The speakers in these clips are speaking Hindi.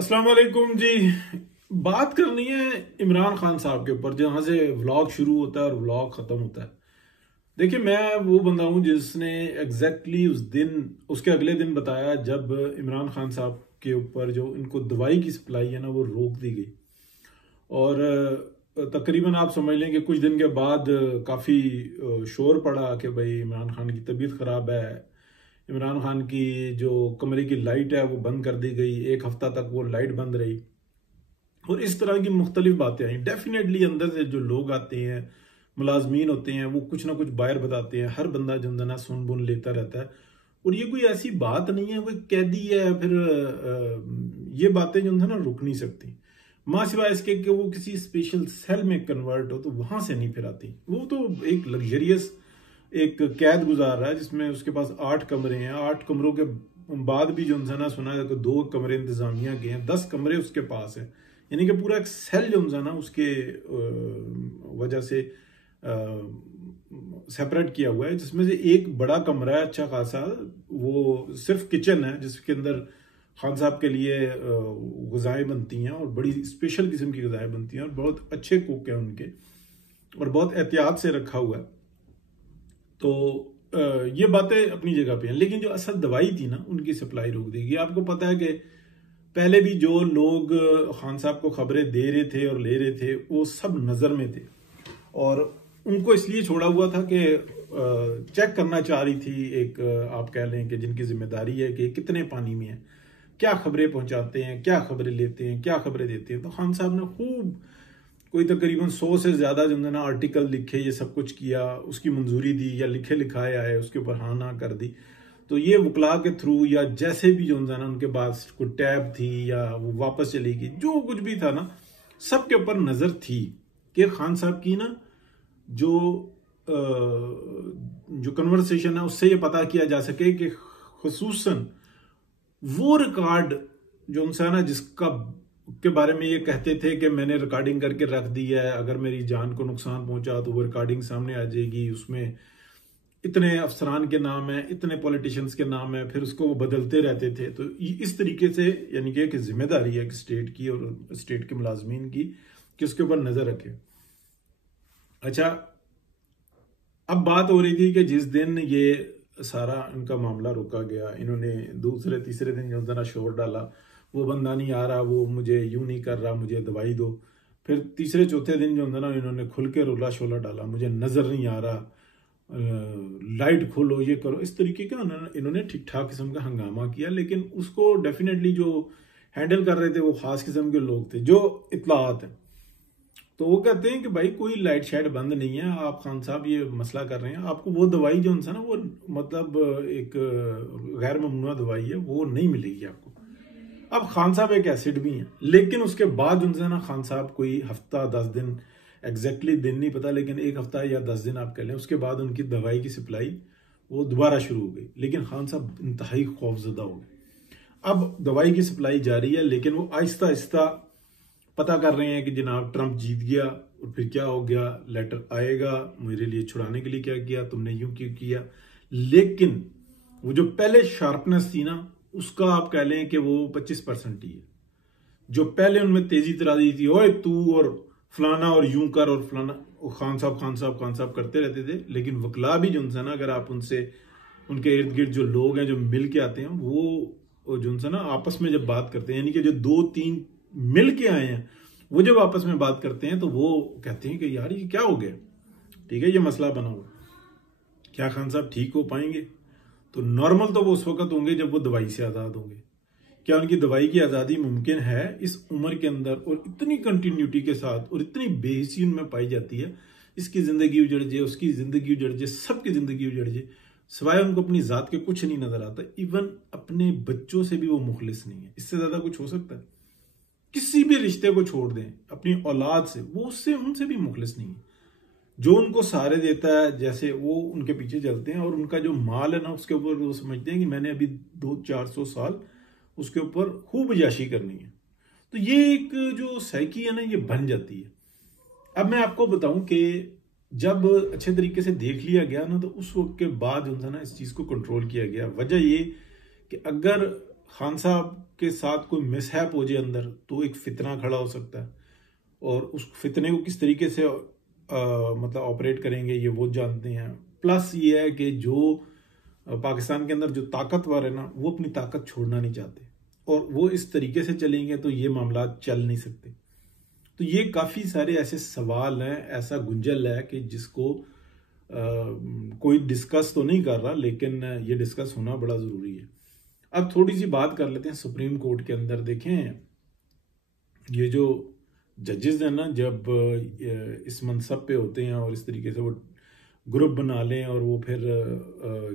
अस्सलाम वालेकुम जी। बात करनी है इमरान खान साहब के ऊपर, जहां से व्लॉग शुरू होता है और व्लॉग खत्म होता है। देखिए, मैं वो बंदा हूं जिसने एग्जैक्टली उस दिन, उसके अगले दिन बताया जब इमरान खान साहब के ऊपर जो इनको दवाई की सप्लाई है ना, वो रोक दी गई। और तकरीबन आप समझ लें कि कुछ दिन के बाद काफ़ी शोर पड़ा कि भाई इमरान खान की तबीयत ख़राब है। इमरान खान की जो कमरे की लाइट है वो बंद कर दी गई, एक हफ्ता तक वो लाइट बंद रही। और इस तरह की मुख्तलिफ बातें आई। डेफिनेटली अंदर से जो लोग आते हैं, मुलाजमीन होते हैं, वो कुछ ना कुछ बाहर बताते हैं। हर बंदा जो है ना सुन बुन लेता रहता है। और ये कोई ऐसी बात नहीं है, वो एक कैदी है, फिर ये बातें जो है ना रुक नहीं सकती। माँ सिवाय इसके कि वो किसी स्पेशल सेल में कन्वर्ट हो तो वहां से नहीं फिर आती। वो तो एक लग्जरियस एक कैद गुजार रहा है जिसमें उसके पास 8 कमरे हैं। 8 कमरों के बाद भी जो है ना सुना है तो 2 कमरे इंतजामिया के हैं, 10 कमरे उसके पास हैं। यानी कि पूरा एक सेल जो है ना उसके वजह से सेपरेट किया हुआ है, जिसमें से एक बड़ा कमरा है अच्छा खासा, वो सिर्फ किचन है जिसके अंदर खान साहब के लिए गज़ाएँ बनती हैं और बड़ी स्पेशल किस्म की गज़ाएँ बनती हैं और बहुत अच्छे कुक हैं उनके, और बहुत एहतियात से रखा हुआ है। तो ये बातें अपनी जगह पे हैं, लेकिन जो असल दवाई थी ना उनकी सप्लाई रोक देगी। आपको पता है कि पहले भी जो लोग खान साहब को खबरें दे रहे थे और ले रहे थे वो सब नज़र में थे, और उनको इसलिए छोड़ा हुआ था कि चेक करना चाह रही थी एक, आप कह लें कि जिनकी जिम्मेदारी है कि कितने पानी में है, क्या खबरें पहुंचाते हैं, क्या खबरें लेते हैं, क्या खबरें देते हैं। तो खान साहब ने खूब कोई तकरीबन 100 से ज्यादा जो है ना आर्टिकल लिखे, ये सब कुछ किया, उसकी मंजूरी दी या लिखे लिखाए आए, उसके ऊपर हाँ ना कर दी। तो ये वकला के थ्रू या जैसे भी जो है ना उनके पास कोई टैब थी या वो वापस चली गई, जो कुछ भी था ना, सबके ऊपर नजर थी कि खान साहब की ना जो जो कन्वर्सेशन है उससे ये पता किया जा सके कि खुसूसन वो रिकॉर्ड जो उनसे ना जिसका के बारे में ये कहते थे कि मैंने रिकॉर्डिंग करके रख दी है, अगर मेरी जान को नुकसान पहुंचा तो वो रिकॉर्डिंग सामने आ जाएगी, उसमें इतने अफसरान के नाम है, इतने पॉलिटिशियंस के नाम है, फिर उसको वो बदलते रहते थे। तो इस तरीके से यानी कि जिम्मेदारी है कि स्टेट की और स्टेट के मुलाजमीन की कि उसके ऊपर नजर रखे। अच्छा, अब बात हो रही थी कि जिस दिन ये सारा इनका मामला रोका गया, इन्होंने दूसरे तीसरे दिन जो ना शोर डाला, वो बंदा नहीं आ रहा, वो मुझे यूं नहीं कर रहा, मुझे दवाई दो। फिर तीसरे चौथे दिन जो ना इन्होंने खुल के रोला शोला डाला, मुझे नजर नहीं आ रहा, लाइट खोलो, ये करो, इस तरीके का इन्होंने ठीक ठाक किस्म का हंगामा किया। लेकिन उसको डेफिनेटली जो हैंडल कर रहे थे वो खास किस्म के लोग थे जो इत्तलात है। तो वो कहते हैं कि भाई कोई लाइट शाइट बंद नहीं है, आप खान साहब ये मसला कर रहे हैं, आपको वो दवाई जो है ना वो मतलब एक गैर ममनुआ दवाई है, वो नहीं मिलेगी आपको। अब खान साहब एक एसिड भी हैं, लेकिन उसके बाद उनसे ना खान साहब कोई हफ्ता 10 दिन, एग्जैक्टली दिन नहीं पता, लेकिन एक हफ्ता या 10 दिन आप कह लें, उसके बाद उनकी दवाई की सप्लाई वो दोबारा शुरू हो गई। लेकिन खान साहब इंतहाई खौफजदा हो गए। अब दवाई की सप्लाई जारी है, लेकिन वो आहिस्ता आहिस्ता पता कर रहे हैं कि जनाब ट्रंप जीत गया और फिर क्या हो गया, लेटर आएगा, मेरे लिए छुड़ाने के लिए क्या किया तुमने, यूं क्यों किया। लेकिन वो जो पहले शार्पनेस थी ना, उसका आप कह लें कि वो 25% ही है। जो पहले उनमें तेजी तराजी थी, ओए तू और फलाना और यूं कर और फलाना, खान साहब खान साहब खान साहब करते रहते थे। लेकिन वकला भी जो है ना, अगर आप उनसे, उनके इर्द गिर्द जो लोग हैं जो मिल के आते हैं, वो जो है ना आपस में जब बात करते हैं, यानी कि जो 2-3 मिल के आए हैं, वो जब आपस में बात करते हैं तो वो कहते हैं कि यार ये क्या हो गया, ठीक है ये मसला बना हुआ, क्या खान साहब ठीक हो पाएंगे। तो नॉर्मल तो वो उस वक्त होंगे जब वो दवाई से आजाद होंगे। क्या उनकी दवाई की आजादी मुमकिन है इस उम्र के अंदर, और इतनी कंटिन्यूटी के साथ, और इतनी बेहिसी उनमें पाई जाती है, इसकी जिंदगी उजड़ जाए, उसकी जिंदगी उजड़ जाए, सबकी जिंदगी उजड़ जाए, सिवाय उनको अपनी जात के कुछ नहीं नजर आता। इवन अपने बच्चों से भी वो मुखलिस नहीं है। इससे ज्यादा कुछ हो सकता है? किसी भी रिश्ते को छोड़ दें, अपनी औलाद से, वो उससे उनसे भी मुखलिस नहीं है। जो उनको सहारे देता है, जैसे वो उनके पीछे चलते हैं, और उनका जो माल है ना उसके ऊपर वो समझते हैं कि मैंने अभी 200-400 साल उसके ऊपर खूब याशी करनी है। तो ये एक जो साइकी है ना, ये बन जाती है। अब मैं आपको बताऊं कि जब अच्छे तरीके से देख लिया गया ना, तो उस वक्त के बाद जो है ना इस चीज को कंट्रोल किया गया। वजह ये कि अगर खान साहब के साथ कोई मिसहैप हो जाए अंदर तो एक फितना खड़ा हो सकता है, और उस फितने को किस तरीके से मतलब ऑपरेट करेंगे ये वो जानते हैं। प्लस ये है कि जो पाकिस्तान के अंदर जो ताकतवर है ना, वो अपनी ताकत छोड़ना नहीं चाहते, और वो इस तरीके से चलेंगे तो ये मामला चल नहीं सकते। तो ये काफ़ी सारे ऐसे सवाल हैं, ऐसा गुंजल है कि जिसको कोई डिस्कस तो नहीं कर रहा, लेकिन ये डिस्कस होना बड़ा ज़रूरी है। अब थोड़ी सी बात कर लेते हैं सुप्रीम कोर्ट के अंदर। देखें, ये जो जजेस हैं ना, जब इस मनसब पे होते हैं और इस तरीके से वो ग्रुप बना लें और वो फिर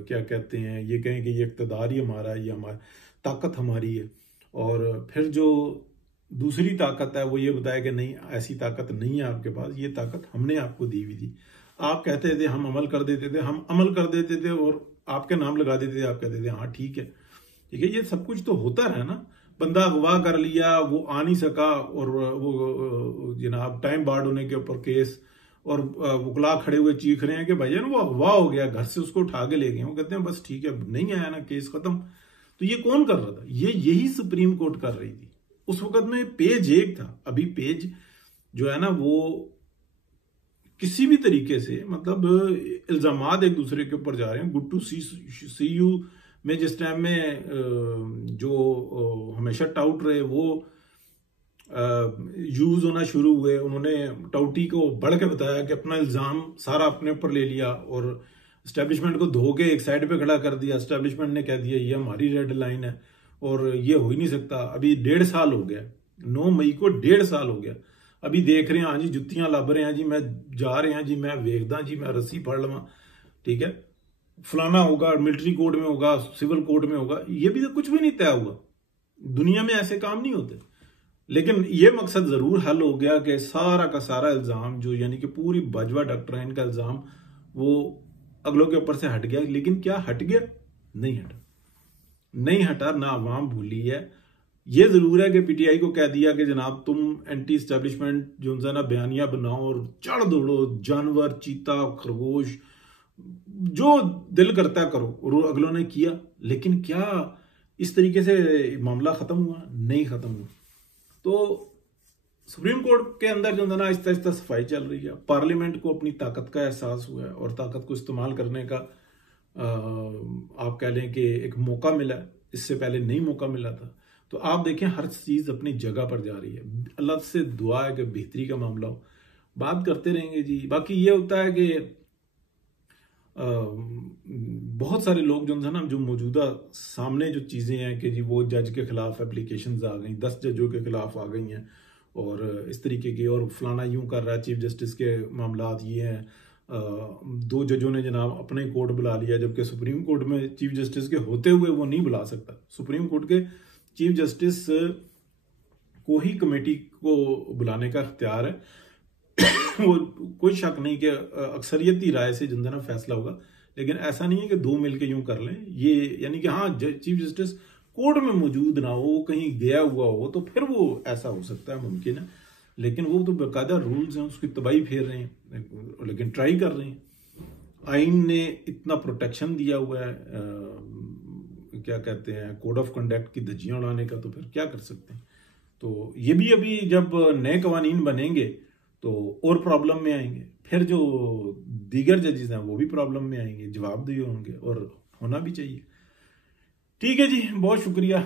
क्या कहते हैं, ये कहें कि ये इक़्तिदार ही हमारा है, ये हमारा ताकत हमारी है, और फिर जो दूसरी ताकत है वो ये बताया कि नहीं, ऐसी ताकत नहीं है आपके पास, ये ताकत हमने आपको दी हुई थी। आप कहते थे हम अमल कर देते थे, हम अमल कर देते थे और आपके नाम लगा देते थे, आप कहते थे हाँ ठीक है। ठीक है, ये सब कुछ तो होता रहा ना। बंदा अगवा कर लिया, वो आ नहीं सका, और वो जनाब टाइम बार्ड होने के ऊपर केस, और वकला खड़े हुए चीख रहे हैं कि भैया वो अगवा हो गया, घर से उसको उठा के ले गए। वो कहते हैं बस ठीक है, नहीं आया ना, केस खत्म। तो ये कौन कर रहा था? ये यही सुप्रीम कोर्ट कर रही थी। उस वक्त में पेज एक था, अभी पेज जो है ना वो किसी भी तरीके से मतलब इल्जामात एक दूसरे के ऊपर जा रहे हैं। गुड टू सी यू में जिस टाइम में जो हमेशा टाउट रहे वो यूज होना शुरू हुए, उन्होंने टाउटी को बढ़ के बताया कि अपना इल्जाम सारा अपने ऊपर ले लिया और एस्टेब्लिशमेंट को धो के एक साइड पे खड़ा कर दिया। एस्टेब्लिशमेंट ने कह दिया ये हमारी रेड लाइन है और ये हो ही नहीं सकता। अभी 1.5 साल हो गया, 9 मई को 1.5 साल हो गया। अभी देख रहे हैं हाँ जी, जुत्तियां लब रहे हैं जी, मैं जा रहे हैं जी, मैं वेखदा जी, मैं रस्सी फड़ लवा, ठीक है, फलाना होगा, मिलिट्री कोड में होगा, सिविल कोड में होगा। ये भी तो कुछ भी नहीं तय हुआ, दुनिया में ऐसे काम नहीं होते। लेकिन ये मकसद जरूर हल हो गया कि सारा का सारा इल्जाम जो यानी कि पूरी बाजवा डॉक्ट्राइन का इल्जाम वो अगलों के ऊपर से हट गया। लेकिन क्या हट गया? नहीं हटा, नहीं हटा, ना अवाम भूली है। ये जरूर है कि पीटीआई को कह दिया कि जनाब तुम एंटी एस्टेब्लिशमेंट जो ना बयानिया बनाओ और चढ़ दौड़ो, जानवर, चीता, खरगोश, जो दिल करता करो, और अगलों ने किया। लेकिन क्या इस तरीके से मामला खत्म हुआ? नहीं खत्म हुआ। तो सुप्रीम कोर्ट के अंदर जो है ना आहिस्ता आहिस्ता सफाई चल रही है। पार्लियामेंट को अपनी ताकत का एहसास हुआ है और ताकत को इस्तेमाल करने का आप कह लें कि एक मौका मिला, इससे पहले नहीं मौका मिला था। तो आप देखें हर चीज अपनी जगह पर जा रही है। अल्लाह से दुआ है कि बेहतरी का मामला हो, बात करते रहेंगे जी। बाकी ये होता है कि बहुत सारे लोग जो है ना, जो मौजूदा सामने जो चीज़ें हैं कि जी वो जज के खिलाफ एप्लीकेशंस आ गई, 10 जजों के खिलाफ आ गई हैं और इस तरीके की, और फलाना यूं कर रहा है, चीफ जस्टिस के मामलात ये हैं, 2 जजों ने जनाब अपने कोर्ट बुला लिया, जबकि सुप्रीम कोर्ट में चीफ जस्टिस के होते हुए वो नहीं बुला सकता। सुप्रीम कोर्ट के चीफ जस्टिस को ही कमेटी को बुलाने का इख्तियार है। वो कोई शक नहीं कि अक्सरियती राय से जो है ना फैसला होगा। लेकिन ऐसा नहीं है कि 2 मिलके यूं कर लें, ये यानी कि हाँ चीफ जस्टिस कोर्ट में मौजूद ना हो, कहीं गया हुआ हो, तो फिर वो ऐसा हो सकता है, मुमकिन है। लेकिन वो तो बाकायदा रूल्स हैं, उसकी तबाही फेर रहे हैं, लेकिन ट्राई कर रहे हैं। आइन ने इतना प्रोटेक्शन दिया हुआ है, क्या कहते हैं, कोड ऑफ कंडक्ट की धज्जियां उड़ाने का, तो फिर क्या कर सकते हैं। तो ये भी अभी जब नए कवानीन बनेंगे तो और प्रॉब्लम में आएंगे, फिर जो दीगर जजेस हैं वो भी प्रॉब्लम में आएंगे, जवाबदेही होंगे, और होना भी चाहिए। ठीक है जी, बहुत शुक्रिया।